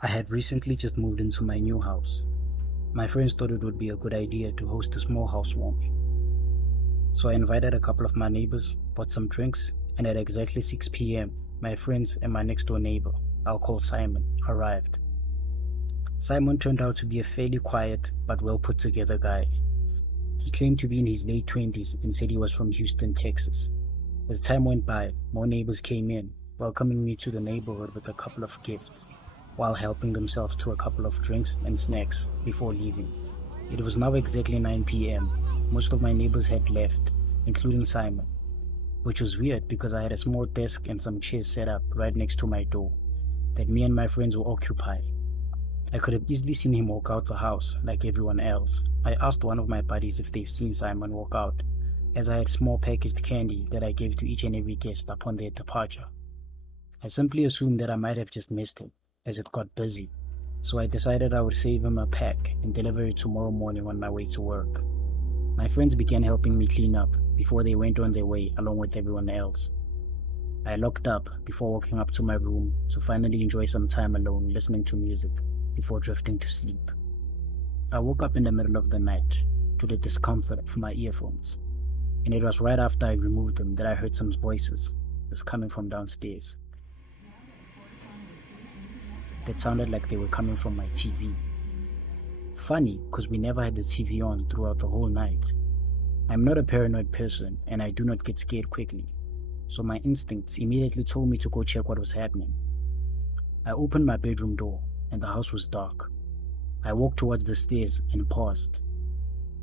I had recently just moved into my new house. My friends thought it would be a good idea to host a small housewarming. So I invited a couple of my neighbors, bought some drinks, and at exactly 6 p.m., my friends and my next door neighbor, I'll call Simon, arrived. Simon turned out to be a fairly quiet but well put together guy. He claimed to be in his late 20s and said he was from Houston, Texas. As time went by, more neighbors came in, welcoming me to the neighborhood with a couple of gifts, while helping themselves to a couple of drinks and snacks before leaving. It was now exactly 9 p.m. Most of my neighbors had left, including Simon, which was weird because I had a small desk and some chairs set up right next to my door that me and my friends would occupy. I could have easily seen him walk out the house like everyone else. I asked one of my buddies if they've seen Simon walk out, as I had small packaged candy that I gave to each and every guest upon their departure. I simply assumed that I might have just missed him, as it got busy, so I decided I would save him a pack and deliver it tomorrow morning on my way to work. My friends began helping me clean up before they went on their way along with everyone else. I locked up before walking up to my room to finally enjoy some time alone listening to music before drifting to sleep. I woke up in the middle of the night to the discomfort of my earphones, and it was right after I removed them that I heard some voices coming from downstairs that sounded like they were coming from my TV. Funny, because we never had the TV on throughout the whole night. I'm not a paranoid person and I do not get scared quickly, so my instincts immediately told me to go check what was happening. I opened my bedroom door and the house was dark. I walked towards the stairs and paused.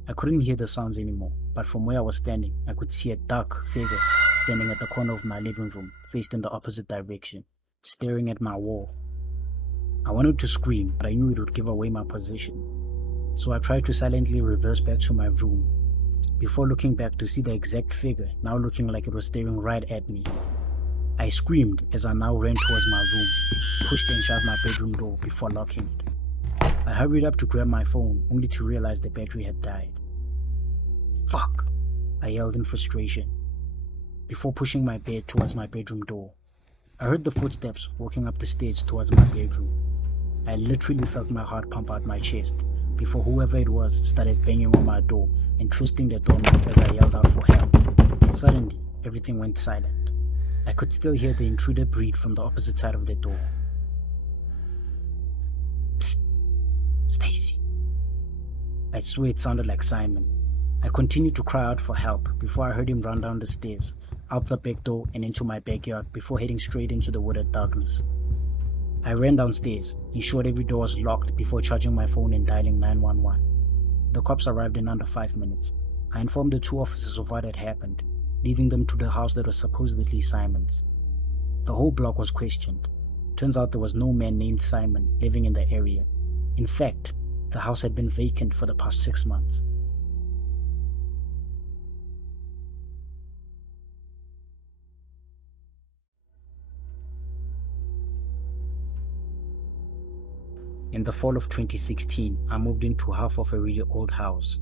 I couldn't hear the sounds anymore, but from where I was standing, I could see a dark figure standing at the corner of my living room, faced in the opposite direction, staring at my wall. I wanted to scream, but I knew it would give away my position, so I tried to silently reverse back to my room, before looking back to see the exact figure now looking like it was staring right at me. I screamed as I now ran towards my room, pushed and shoved my bedroom door before locking it. I hurried up to grab my phone, only to realize the battery had died. Fuck! I yelled in frustration, before pushing my bed towards my bedroom door. I heard the footsteps walking up the stairs towards my bedroom. I literally felt my heart pump out my chest, before whoever it was started banging on my door and twisting the doorknob as I yelled out for help. Suddenly, everything went silent. I could still hear the intruder breathe from the opposite side of the door. Psst! Stacy. I swear it sounded like Simon. I continued to cry out for help before I heard him run down the stairs, out the back door and into my backyard before heading straight into the wooded darkness. I ran downstairs, ensured every door was locked before charging my phone and dialing 911. The cops arrived in under 5 minutes. I informed the two officers of what had happened, leading them to the house that was supposedly Simon's. The whole block was questioned. Turns out there was no man named Simon living in the area. In fact, the house had been vacant for the past 6 months. In the fall of 2016, I moved into half of a really old house.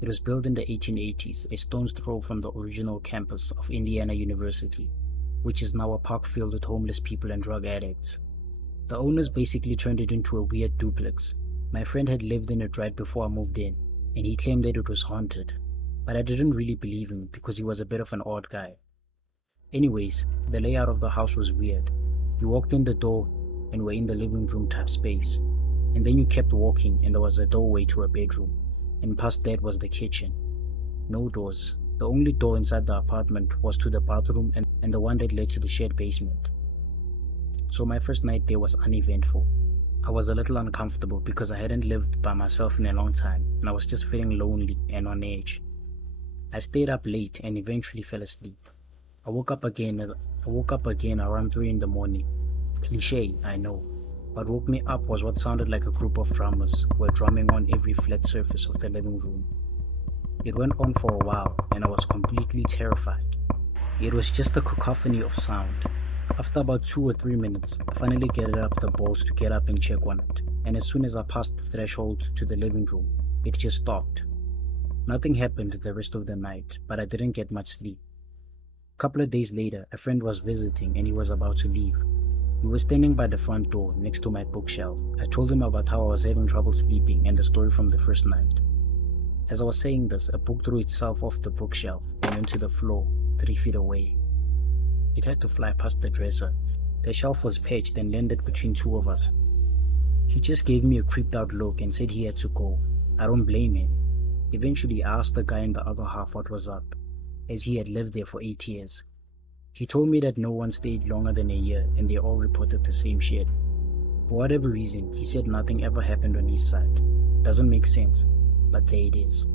It was built in the 1880s, a stone's throw from the original campus of Indiana University, which is now a park filled with homeless people and drug addicts. The owners basically turned it into a weird duplex. My friend had lived in it right before I moved in, and he claimed that it was haunted, but I didn't really believe him because he was a bit of an odd guy. Anyways, the layout of the house was weird. You walked in the door and were in the living room type space, and then you kept walking and there was a doorway to a bedroom, and past that was the kitchen. No doors. The only door inside the apartment was to the bathroom and the one that led to the shared basement. So my first night there was uneventful. I was a little uncomfortable because I hadn't lived by myself in a long time and I was just feeling lonely and on edge. I stayed up late and eventually fell asleep. I woke up again around 3 in the morning. Cliché, I know. What woke me up was what sounded like a group of drummers were drumming on every flat surface of the living room. It went on for a while and I was completely terrified. It was just a cacophony of sound. After about 2 or 3 minutes, I finally gathered up the balls to get up and check on it, and as soon as I passed the threshold to the living room, it just stopped. Nothing happened the rest of the night, but I didn't get much sleep. A couple of days later, a friend was visiting and he was about to leave. We were standing by the front door next to my bookshelf. I told him about how I was having trouble sleeping and the story from the first night. As I was saying this, a book threw itself off the bookshelf and onto the floor, 3 feet away. It had to fly past the dresser. The shelf was patched and landed between two of us. He just gave me a creeped out look and said he had to go. I don't blame him. Eventually, I asked the guy in the other half what was up, as he had lived there for 8 years. He told me that no one stayed longer than a year and they all reported the same shit. For whatever reason, he said nothing ever happened on his side. Doesn't make sense, but there it is.